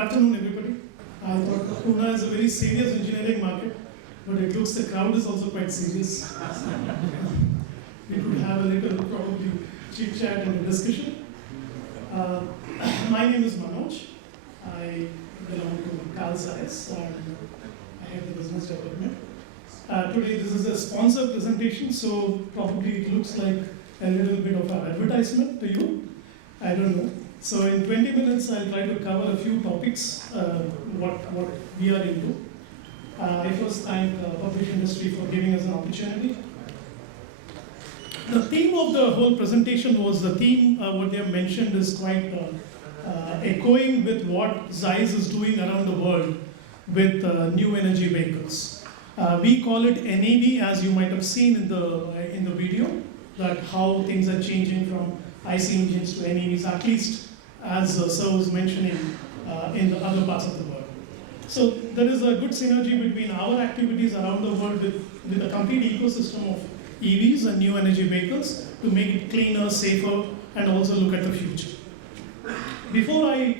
afternoon, everybody. I thought Pune is a very serious engineering market, but it looks the crowd is also quite serious. We could have a little probably chit chat and a discussion. My name is Manoj. I belong to Carl Zeiss and I have the business development. Today this is a sponsored presentation, so probably it looks like a little bit of an advertisement to you. I don't know. So in 20 minutes, I'll try to cover a few topics, what we are into. I first thank Public Industry for giving us an opportunity. The theme of the whole presentation was the theme, what they have mentioned is quite echoing with what Zeiss is doing around the world with new energy vehicles. We call it NEV, as you might have seen in the video, that how things are changing from IC engines to NEVs, at least as Sir was mentioning in the other parts of the world. So there is a good synergy between our activities around the world with a complete ecosystem of EVs and new energy vehicles to make it cleaner, safer, and also look at the future. Before I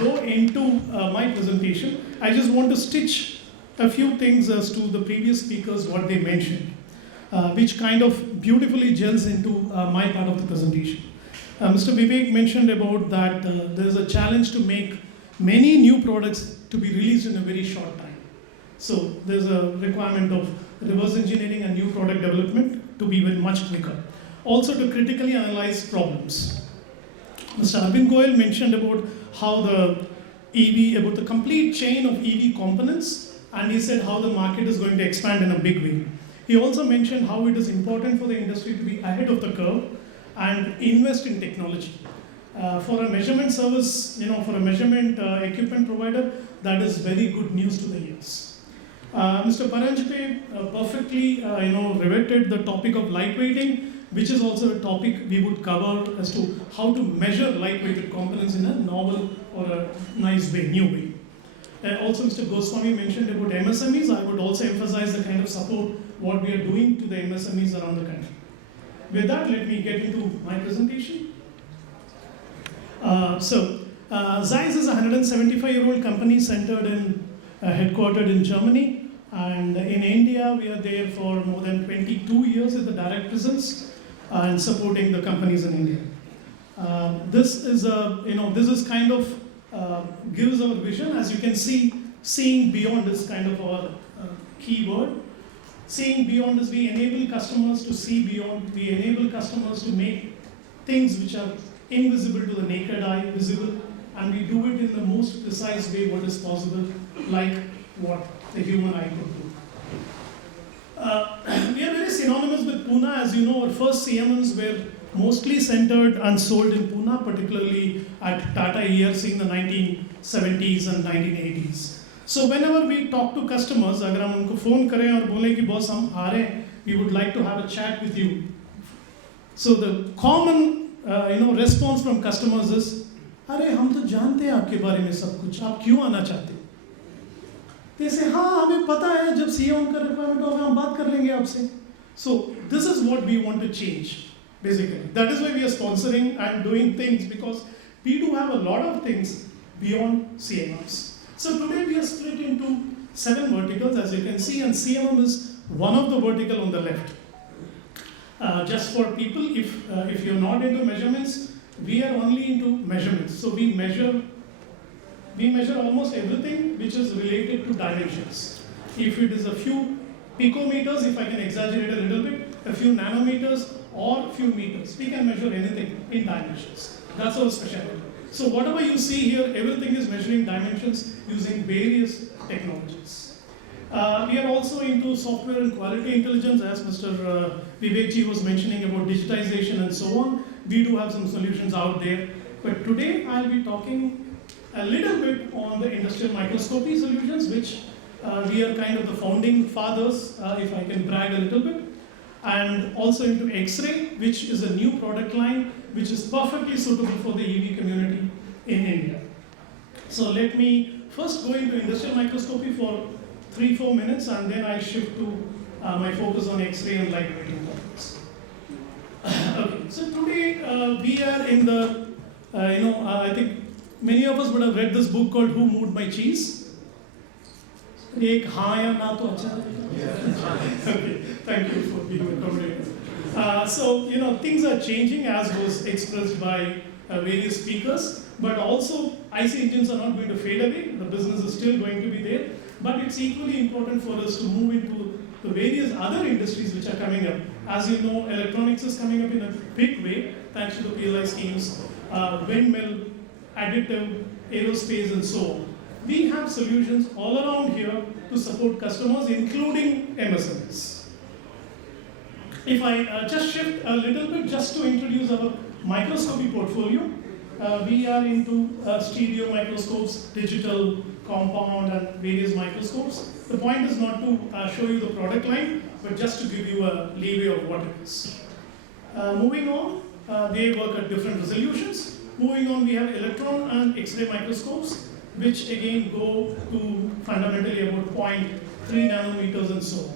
go into my presentation, I just want to stitch a few things as to the previous speakers, what they mentioned, which kind of beautifully gels into my part of the presentation. Mr. Vivek mentioned about that there is a challenge to make many new products to be released in a very short time. So there's a requirement of reverse engineering and new product development to be even much quicker. Also to critically analyze problems. Mr. Arvind Goyal mentioned about how the EV, about the complete chain of EV components, and he said how the market is going to expand in a big way. He also mentioned how it is important for the industry to be ahead of the curve and invest in technology. For a measurement service, for a measurement equipment provider, that is very good news to the ears. Mr. Paranjpe perfectly, riveted the topic of lightweighting, which is also a topic we would cover as to how to measure lightweighted components in a novel or a nice way, new way. Also, Mr. Goswami mentioned about MSMEs. I would also emphasize the kind of support what we are doing to the MSMEs around the country. With that, let me get into my presentation. Zeiss is a 175-year-old company headquartered in Germany. And in India, we are there for more than 22 years with the direct presence and supporting the companies in India. This is kind of gives our vision. As you can see, seeing beyond is kind of our key word. Seeing beyond is we enable customers to see beyond. We enable customers to make things which are invisible to the naked eye visible, and we do it in the most precise way what is possible, like what the human eye could do. We are very synonymous with Pune. As you know, our first CMMs were mostly centered and sold in Pune, particularly at Tata ERC in the 1970s and 1980s. So whenever we talk to customers, अगर हम उनको phone करें और बोलें कि boss हम आ रहे हैं, we would like to have a chat with you. So the common response from customers is, अरे हम तो जानते हैं आपके बारे में सब कुछ, आप क्यों आना चाहते हो? They say, हाँ हमें पता है जब CM का requirement होगा हम बात कर लेंगे आपसे. So this is what we want to change, basically. That is why we are sponsoring and doing things, because we do have a lot of things beyond CMMs. So today we are split into 7 verticals, as you can see, and CMM is one of the vertical on the left. Just for people, if you're not into measurements, we are only into measurements. So we measure almost everything which is related to dimensions. If it is a few picometers, if I can exaggerate a little bit, a few nanometers or a few meters, we can measure anything in dimensions. That's our specialty. So whatever you see here, everything is measuring dimensions using various technologies. We are also into software and quality intelligence, as Mr. Vivek was mentioning about digitization and so on. We do have some solutions out there. But today I'll be talking a little bit on the industrial microscopy solutions, which we are kind of the founding fathers, if I can brag a little bit. And also into X-ray, which is a new product line, which is perfectly suitable for the EV community in India. So let me first go into industrial microscopy for 3-4 minutes, and then I shift to my focus on X-ray and lightweighting topics. Okay, so today we are in the, I think Many of us would have read this book called Who Moved My Cheese? एक हाँ या ना तो अच्छा है. Okay, thank you for being accommodating. So, things are changing as was expressed by various speakers, but also IC engines are not going to fade away. The business is still going to be there, but it's equally important for us to move into the various other industries which are coming up. As you know, electronics is coming up in a big way thanks to the PLI schemes, windmill, additive, aerospace, and so on. We have solutions all around here to support customers, including MSMEs. If I just shift a little bit, just to introduce our microscopy portfolio, we are into stereo microscopes, digital, compound, and various microscopes. The point is not to show you the product line, but just to give you a leeway of what it is. Moving on, they work at different resolutions. Moving on, we have electron and X-ray microscopes, which again go to fundamentally about 0.3 nanometers and so on.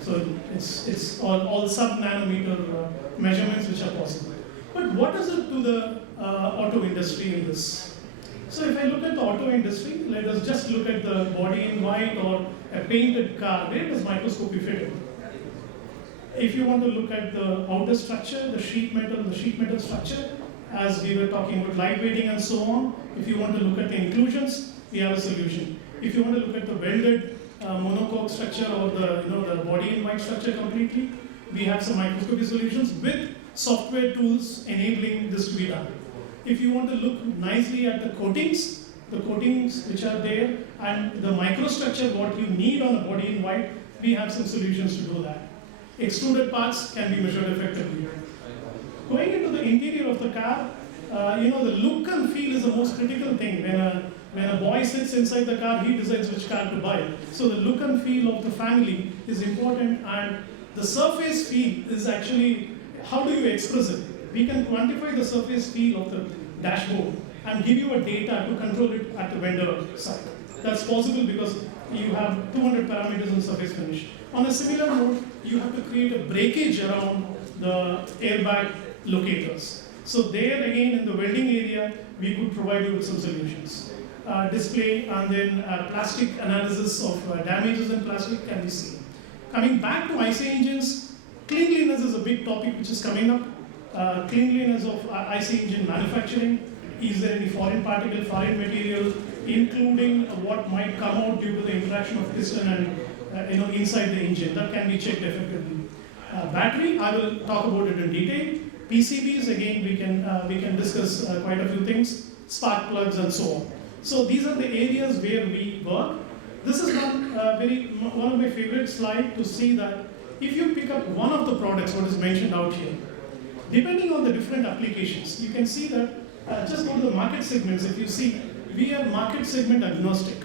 So it's all sub-nanometer measurements which are possible. But what is it to the auto industry in this? So if I look at the auto industry, let us just look at the body in white or a painted car. Where does microscopy fit in? If you want to look at the outer structure, the sheet metal structure, as we were talking about lightweighting and so on, if you want to look at the inclusions, we have a solution. If you want to look at the welded monocoque structure or the body in white structure completely, we have some microscopy solutions with software tools enabling this to be done. If you want to look nicely at the coatings which are there, and the microstructure, what you need on a body in white, we have some solutions to do that. Extruded parts can be measured effectively. Going into the interior of the car, the look and feel is the most critical thing. When a boy sits inside the car, he decides which car to buy. So the look and feel of the family is important, and the surface feel is actually, how do you express it? We can quantify the surface feel of the dashboard and give you a data to control it at the vendor side. That's possible because you have 200 parameters in surface finish. On a similar note, you have to create a breakage around the airbag locators. So there again in the welding area, we could provide you with some solutions. Display and then plastic analysis of damages in plastic can be seen. Coming back to IC engines, cleanliness is a big topic which is coming up. Cleanliness of IC engine manufacturing. Is there any foreign particle, foreign material, including what might come out due to the interaction of piston and inside the engine? That can be checked effectively. Battery, I will talk about it in detail. PCBs, again, we can discuss quite a few things. Spark plugs and so on. So these are the areas where we work. This is one of my favorite slides to see that if you pick up one of the products, what is mentioned out here, depending on the different applications, you can see that, just go to the market segments. If you see, we are market segment agnostic.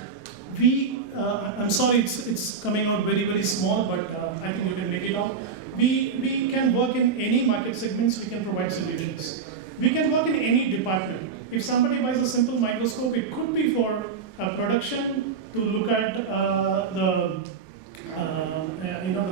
I'm sorry, it's coming out very, very small, but I think you can make it out. We can work in any market segments, we can provide solutions. We can work in any department. If somebody buys a simple microscope, it could be for production, to look at the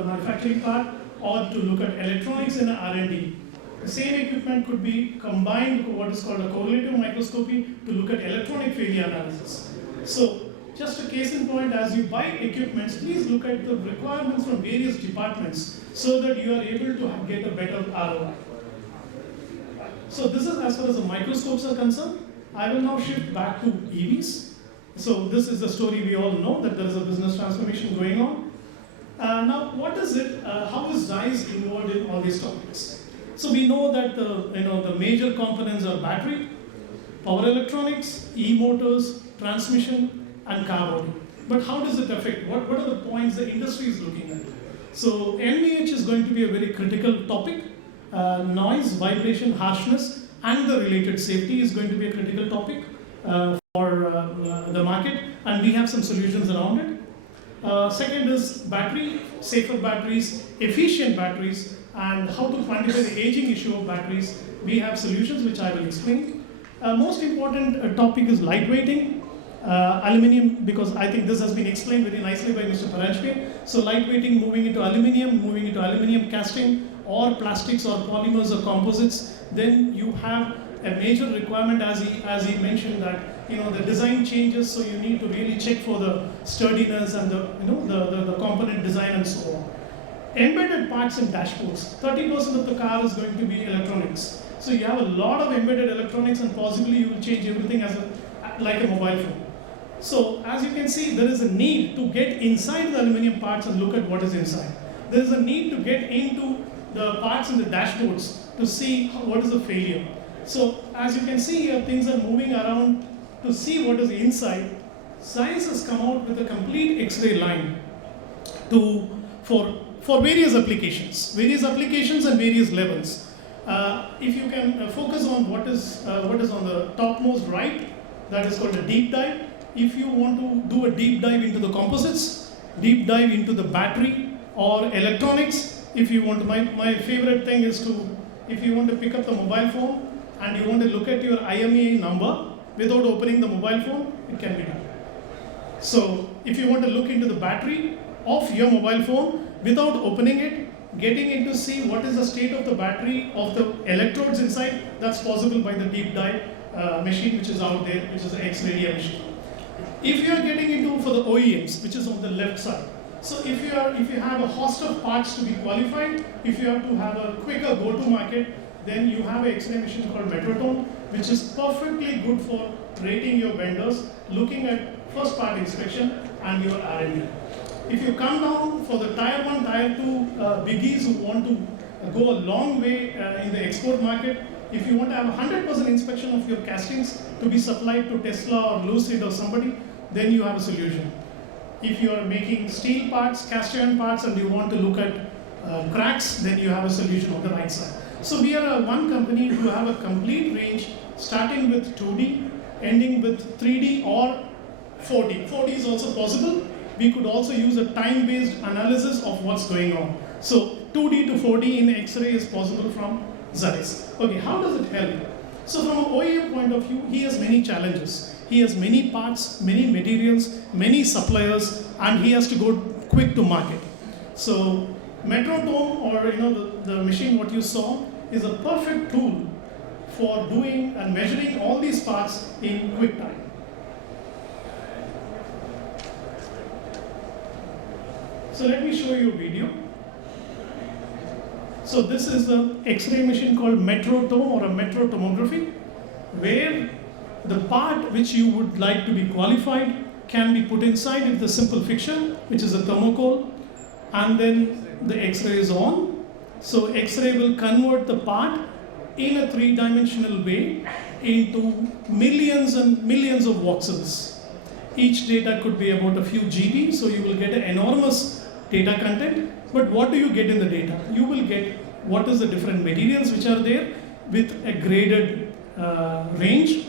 manufacturing part, or to look at electronics in R&D. The same equipment could be combined with what is called a correlative microscopy to look at electronic failure analysis. So, just a case in point, as you buy equipments, please look at the requirements from various departments so that you are able to get a better ROI. So this is as far as the microscopes are concerned. I will now shift back to EVs. So this is the story we all know, that there is a business transformation going on. Now, what is it? How is ZEISS involved in all these topics? So we know that the major components are battery, power electronics, e-motors, transmission, and car body. But how does it affect? What are the points the industry is looking at? So NVH is going to be a very critical topic. Noise, vibration, harshness, and the related safety is going to be a critical topic for the market, and we have some solutions around it. Second is battery, safer batteries, efficient batteries, and how to quantify the aging issue of batteries. We have solutions which I will explain. Most important topic is lightweighting. Aluminium, because I think this has been explained very nicely by Mr. Paranjpe. So lightweighting, moving into aluminium casting, or plastics or polymers or composites, then you have a major requirement, as he mentioned, that the design changes, so you need to really check for the sturdiness and the component design and so on. Embedded parts in dashboards. 30% of the car is going to be electronics. So you have a lot of embedded electronics, and possibly you will change everything like a mobile phone. So as you can see, there is a need to get inside the aluminum parts and look at what is inside. There is a need to get into the parts in the dashboards to see what is the failure. So as you can see here, things are moving around to see what is inside. Zeiss has come out with a complete X-ray line for various applications and various levels. If you can focus on what is on the topmost right, that is called a deep dive. If you want to do a deep dive into the composites, deep dive into the battery or electronics, if you want to, my favorite thing is if you want to pick up the mobile phone and you want to look at your IMEI number without opening the mobile phone, it can be done. So if you want to look into the battery of your mobile phone without opening it, getting in to see what is the state of the battery of the electrodes inside, that's possible by the deep dive machine which is out there, which is the X-Radia machine. If you are getting into for the OEMs, which is on the left side, so if you have a host of parts to be qualified, if you have to have a quicker go-to market, then you have an X-ray machine called Metrotome, which is perfectly good for rating your vendors, looking at first part inspection and your R&D. If you come down for the tier 1, tier 2 biggies who want to go a long way in the export market, if you want to have 100% inspection of your castings to be supplied to Tesla or Lucid or somebody, then you have a solution. If you are making steel parts, cast iron parts, and you want to look at cracks, then you have a solution on the right side. So we are one company who have a complete range, starting with 2D, ending with 3D or 4D. 4D is also possible. We could also use a time-based analysis of what's going on. So 2D to 4D in X-ray is possible from Zeiss. Okay, how does it help? So from an OEM point of view, he has many challenges. He has many parts, many materials, many suppliers, and he has to go quick to market. So Metrotome, or the machine what you saw, is a perfect tool for doing and measuring all these parts in quick time. So let me show you a video. So this is the X-ray machine called Metrotome or a metrotomography, where the part which you would like to be qualified can be put inside with the simple fixture, which is a thermocol, and then the X-ray is on. So X-ray will convert the part in a three-dimensional way into millions and millions of voxels. Each data could be about a few GB, so you will get an enormous data content. But what do you get in the data? You will get what is the different materials which are there with a graded range.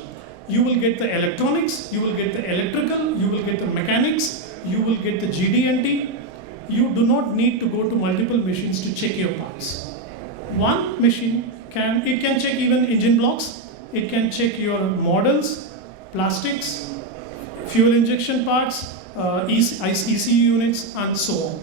You will get the electronics, you will get the electrical, you will get the mechanics, you will get the GD&T. You do not need to go to multiple machines to check your parts. One machine can check even engine blocks, it can check your models, plastics, fuel injection parts, ECU units, and so on.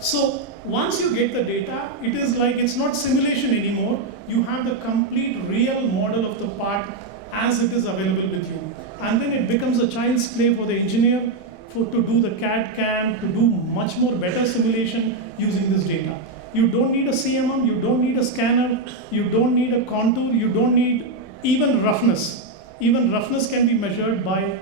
So once you get the data, it is like it's not simulation anymore. You have the complete real model of the part as it is available with you. And then it becomes a child's play for the engineer to do the CAD/CAM, to do much more better simulation using this data. You don't need a CMM, you don't need a scanner, you don't need a contour, you don't need even roughness. Even roughness can be measured by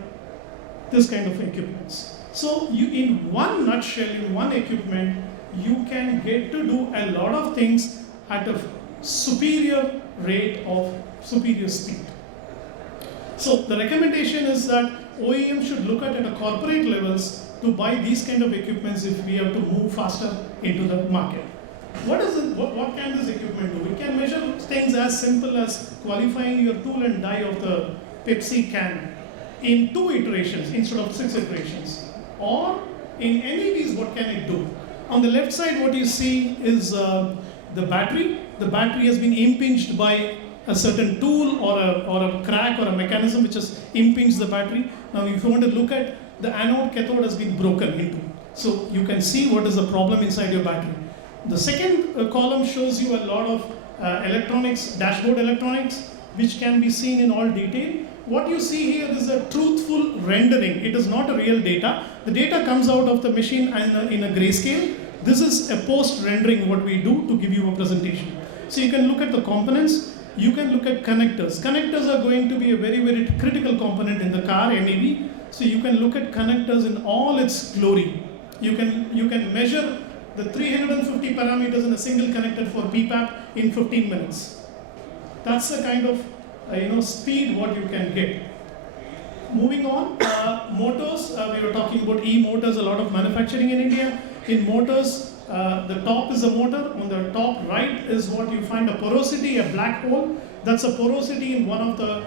this kind of equipments. So in one nutshell, in one equipment, you can get to do a lot of things at a superior rate of superior speed. So the recommendation is that OEM should look at a corporate levels to buy these kind of equipments if we have to move faster into the market. What can this equipment do? It can measure things as simple as qualifying your tool and die of the Pepsi can in 2 iterations instead of 6 iterations. Or in NEVs, what can it do? On the left side, what you see is the battery. The battery has been impinged by a certain tool or a crack or a mechanism which has impinged the battery. Now, if you want to look at the anode cathode has been broken into. So you can see what is the problem inside your battery. The second column shows you a lot of electronics, dashboard electronics, which can be seen in all detail. What you see here is a truthful rendering. It is not a real data. The data comes out of the machine in a grayscale. This is a post rendering what we do to give you a presentation. So you can look at the components. You can look at connectors. Connectors are going to be a very, very critical component in the car, NEV. So you can look at connectors in all its glory. You can measure the 350 parameters in a single connector for PPAP in 15 minutes. That's the kind of speed what you can get. Moving on, motors. We were talking about e-motors, a lot of manufacturing in India. In motors, the top is a motor. On the top right is what you find a porosity, a black hole. That's a porosity in one of the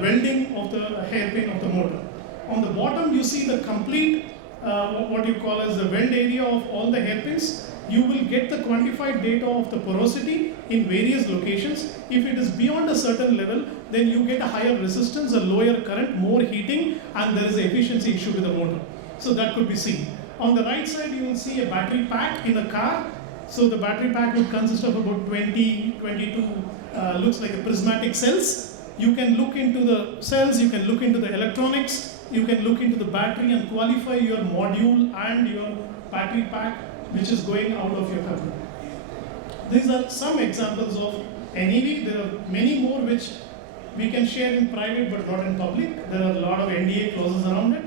welding of the hairpin of the motor. On the bottom, you see the complete what you call as the weld area of all the hairpins. You will get the quantified data of the porosity in various locations. If it is beyond a certain level, then you get a higher resistance, a lower current, more heating, and there is an efficiency issue with the motor. So that could be seen. On the right side, you will see a battery pack in a car. So the battery pack would consist of about 22, looks like a prismatic cells. You can look into the cells, you can look into the electronics, you can look into the battery and qualify your module and your battery pack which is going out of your company. These are some examples of NEV. There are many more which we can share in private but not in public. There are a lot of NDA clauses around it.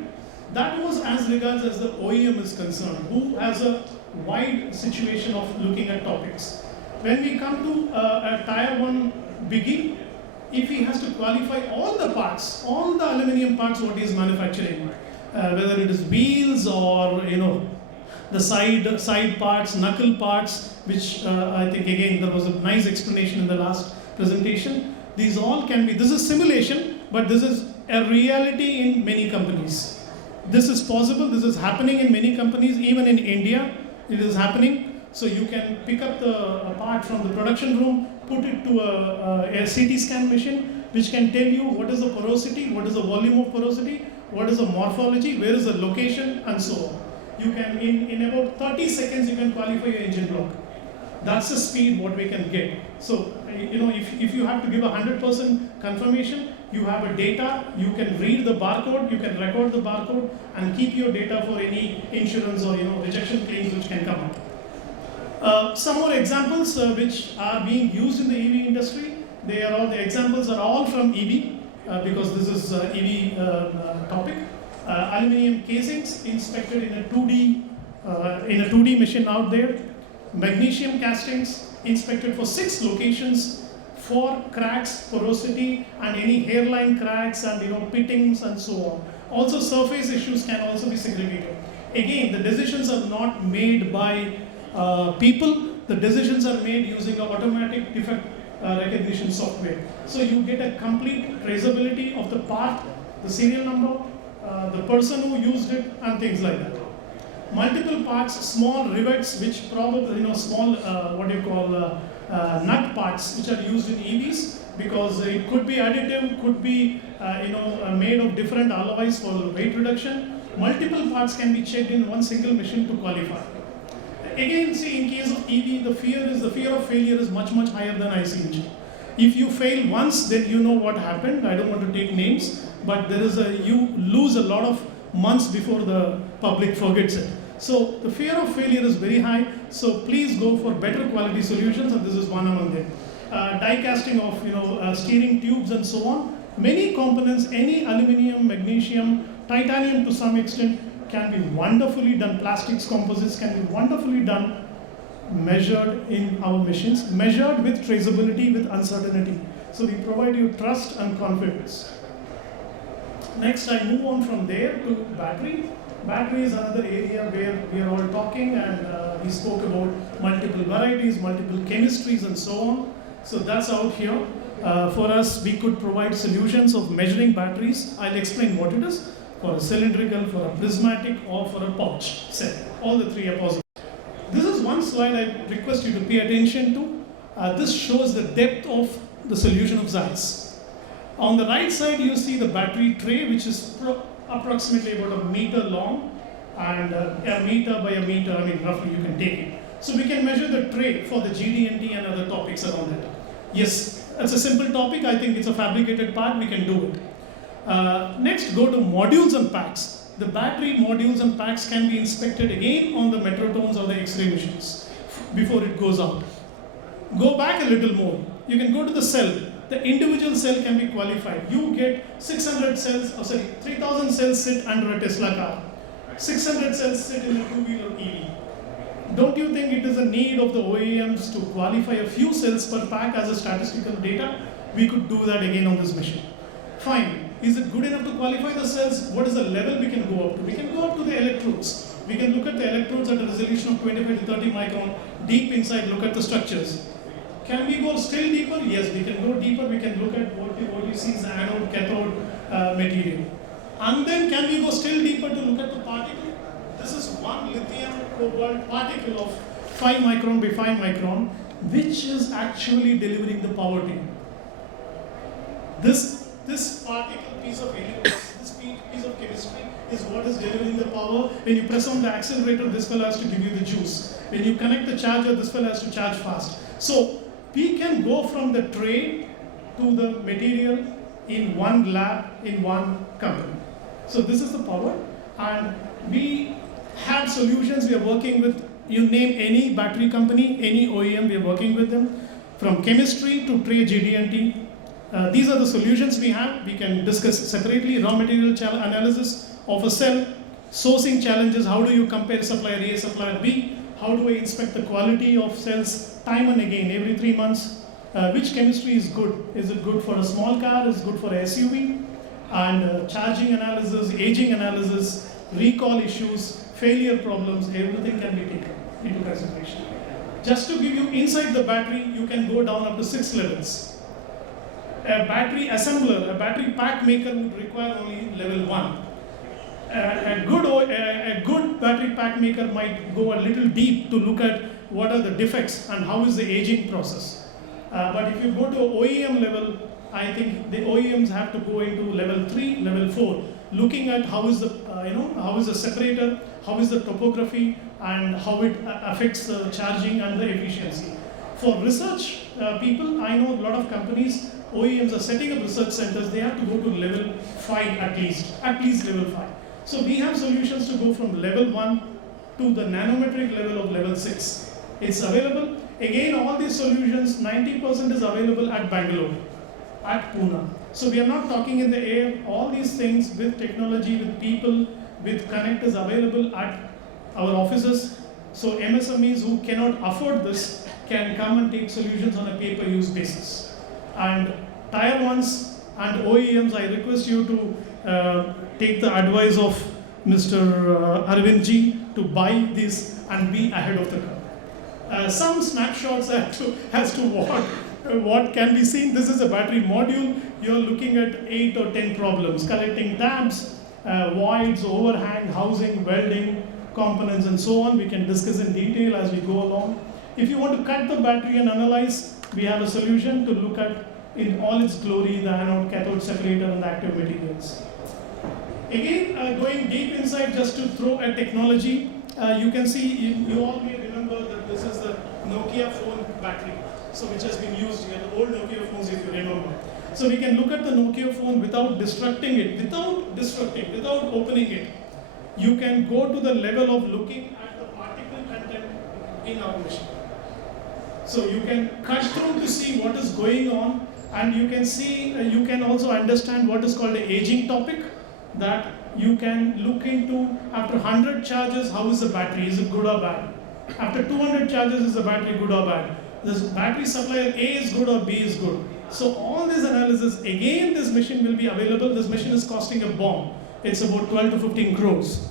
That was as regards as the OEM is concerned, who has a wide situation of looking at topics. When we come to a tier 1 biggie, if he has to qualify all the parts, all the aluminum parts what he is manufacturing, whether it is wheels or the side parts, knuckle parts, which I think again there was a nice explanation in the last presentation. These all can be, this is simulation, but this is a reality in many companies. This is possible, this is happening in many companies, even in India it is happening. So you can pick up the part from the production room, put it to a CT scan machine, which can tell you what is the porosity, what is the volume of porosity, what is the morphology, where is the location, and so on. You can, in about 30 seconds, you can qualify your engine block. That's the speed what we can get. So, if you have to give 100% confirmation, you have a data, you can read the barcode, you can record the barcode, and keep your data for any insurance or rejection claims which can come up. Some more examples which are being used in the EV industry. The examples are all from EV because this is EV topic. Aluminium casings inspected in a 2D machine out there. Magnesium castings inspected for 6 locations for cracks, porosity, and any hairline cracks and pittings and so on. Also, surface issues can also be segregated. Again, the decisions are not made by people. The decisions are made using an automatic defect recognition software. So you get a complete traceability of the part, the serial number, the person who used it, and things like that. Multiple parts, small rivets, which probably small nut parts, which are used in EVs because it could be additive, could be made of different alloys for weight reduction. Multiple parts can be checked in one single machine to qualify. Again, see, in case of EV, the fear of failure is much higher than IC engine. If you fail once, then you know what happened. I don't want to take names, but you lose a lot of months before the public forgets it. So the fear of failure is very high. So please go for better quality solutions, and this is one among them. Die casting of steering tubes and so on. Many components, any aluminium, magnesium, titanium to some extent, can be wonderfully done. Plastics, composites can be wonderfully done, measured in our machines, measured with traceability, with uncertainty. So we provide you trust and confidence. Next, I move on from there to battery. Battery is another area where we are all talking, and we spoke about multiple varieties, multiple chemistries, and so on. So that's out here. For us, we could provide solutions of measuring batteries. I'll explain what it is. For a cylindrical, for a prismatic, or for a pouch cell. All the 3 are possible. This is one slide I request you to pay attention to. This shows the depth of the solution of Zeiss. On the right side, you see the battery tray, which is approximately about 1 meter long and a meter by a meter, roughly you can take it. So we can measure the tray for the GD&T and other topics around it. Yes, it's a simple topic. I think it's a fabricated part. We can do it. Next, go to modules and packs. The battery modules and packs can be inspected again on the Metrotones or the X-ray machines before it goes out. Go back a little more. You can go to the cell. The individual cell can be qualified. You get 600 cells, 3000 cells sit under a Tesla car. 600 cells sit in a two-wheeler EV. Don't you think it is a need of the OEMs to qualify a few cells per pack as a statistical data? We could do that again on this machine. Fine. Is it good enough to qualify the cells? What is the level we can go up to? We can go up to the electrodes. We can look at the electrodes at a resolution of 25 to 30 micron, deep inside, look at the structures. Can we go still deeper? Yes, we can go deeper. We can look at what you see is the anode, cathode material. And then can we go still deeper to look at the particle? This is one lithium cobalt particle of 5 micron by 5 micron, which is actually delivering the power to you. This particle piece of electronics, this piece of chemistry is what is delivering the power. When you press on the accelerator, this fellow has to give you the juice. When you connect the charger, this fellow has to charge fast. So we can go from the tray to the material in one lab, in one company. So this is the power, and we have solutions. We are working with, you name any battery company, any OEM, we are working with them, from chemistry to tray GD&T. These are the solutions we have. We can discuss separately raw material analysis of a cell, sourcing challenges, how do you compare supplier A, supplier B, how do I inspect the quality of cells time and again, every 3 months, which chemistry is good. Is it good for a small car, is it good for a SUV? And charging analysis, aging analysis, recall issues, failure problems, everything can be taken into consideration. Just to give you inside the battery, you can go down up to 6 levels. A battery assembler, a battery pack maker would require only level 1. A good battery pack maker might go a little deep to look at what are the defects and how is the aging process. But if you go to OEM level, I think the OEMs have to go into level 3, level 4, looking at how is the how is the separator, how is the topography, and how it affects the charging and the efficiency. For research people, I know a lot of companies, OEMs are setting up research centers. They have to go to level 5 at least level 5. So we have solutions to go from level 1 to the nanometric level of level 6. It's available. Again, all these solutions, 90% is available at Bangalore, at Pune. So we are not talking in the air. All these things with technology, with people, with connectors available at our offices. So MSMEs who cannot afford this can come and take solutions on a pay-per-use basis. And tier 1s and OEMs, I request you to take the advice of Mr. Arvind Ji to buy this and be ahead of the curve. Some snapshots as to what can be seen. This is a battery module. You're looking at 8 or 10 problems, collecting tabs, voids, overhang, housing, welding, components, and so on. We can discuss in detail as we go along. If you want to cut the battery and analyze, we have a solution to look at in all its glory the anode, cathode separator, and the active materials. Again, going deep inside, just to throw a technology, you can see, you all may remember that this is the Nokia phone battery, so which has been used here, the old Nokia phones if you remember. So we can look at the Nokia phone without destructing it, without opening it. You can go to the level of looking at the particle content in our machine. So you can cut through to see what is going on, and you can see, you can also understand what is called the aging topic, that you can look into after 100 charges, how is the battery, is it good or bad? After 200 charges, is the battery good or bad? This battery supplier A is good or B is good? So all this analysis, again this machine will be available. This machine is costing a bomb. It's about 12 to 15 crores.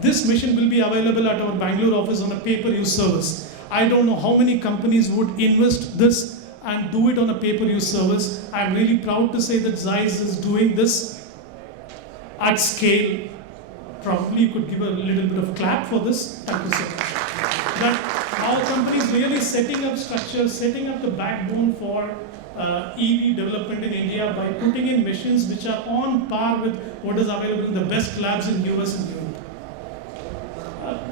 This machine will be available at our Bangalore office on a pay-per-use service. I don't know how many companies would invest this and do it on a pay-per-use service. I'm really proud to say that Zeiss is doing this at scale. Probably you could give a little bit of clap for this. Thank you so much. But our company is really setting up structures, setting up the backbone for EV development in India by putting in machines which are on par with what is available in the best labs in US and Europe.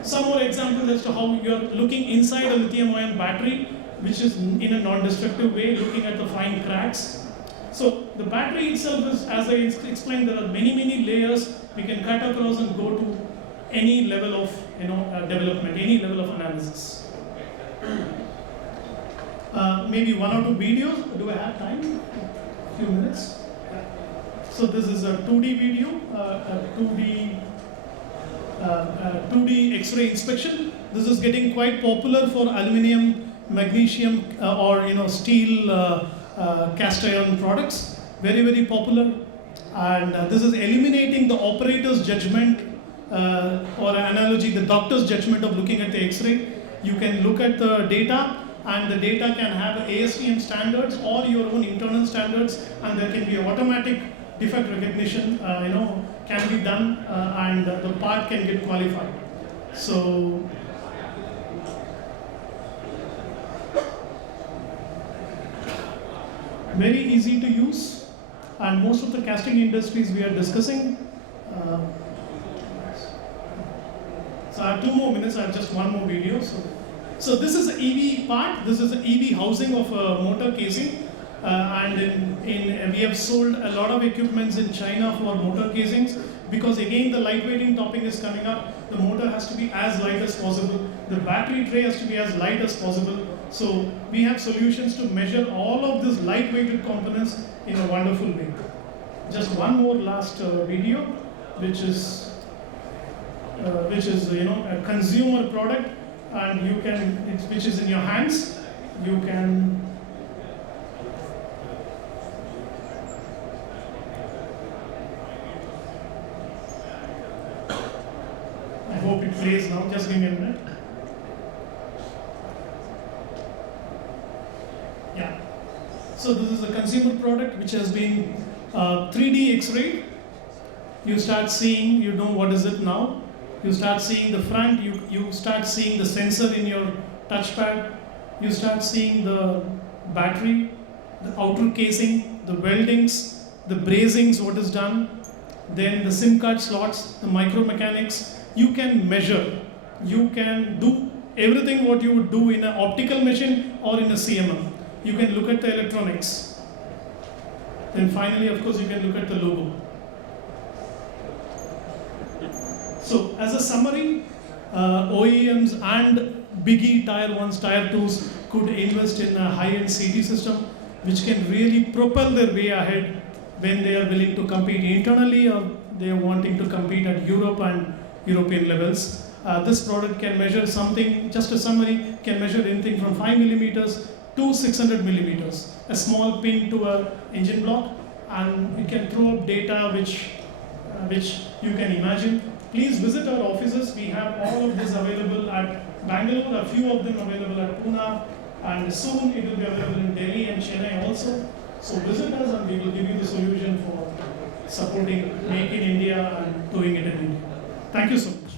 Some more examples as to how you're looking inside a lithium-ion battery, which is in a non-destructive way, looking at the fine cracks. So the battery itself is, as I explained, there are many layers we can cut across and go to any level of development, any level of analysis. Maybe one or two videos. Do I have time? A few minutes. So this is a 2D video, a 2D X-ray inspection. This is getting quite popular for aluminium, magnesium, or steel cast iron products. Very popular. And this is eliminating the operator's judgment, or an analogy, the doctor's judgment of looking at the X-ray. You can look at the data, and the data can have ASTM standards or your own internal standards, and there can be automatic defect recognition, can be done, and the part can get qualified. So, very easy to use, and most of the casting industries we are discussing. So I have 2 more minutes, I have just one more video. So this is the EV part, this is the EV housing of a motor casing. And we have sold a lot of equipments in China for motor casings, because again the lightweighting topic is coming up. The motor has to be as light as possible. The battery tray has to be as light as possible. So we have solutions to measure all of these lightweighted components in a wonderful way. Just one more last video, which is a consumer product, and which is in your hands. You can. I hope it plays now. Just give me a minute. Yeah. So this is a consumer product which has been 3D X-ray. You start seeing, you know what is it now. You start seeing the front, you start seeing the sensor in your touchpad, you start seeing the battery, the outer casing, the weldings, the brazings, what is done, then the SIM card slots, the micromechanics. You can measure, you can do everything what you would do in an optical machine or in a CMM. You can look at the electronics. Then finally, of course, you can look at the logo. So, as a summary, OEMs and biggie tier 1s, tier 2s could invest in a high-end CT system which can really propel their way ahead when they are willing to compete internally or they are wanting to compete at Europe and European levels. This product can measure something, just a summary, can measure anything from 5 millimeters to 600 millimeters. A small pin to an engine block, and it can throw up data which you can imagine. Please visit our offices. We have all of this available at Bangalore, a few of them available at Pune, and soon it will be available in Delhi and Chennai also. So visit us and we will give you the solution for supporting Make in India and doing it in India. Thank you so much.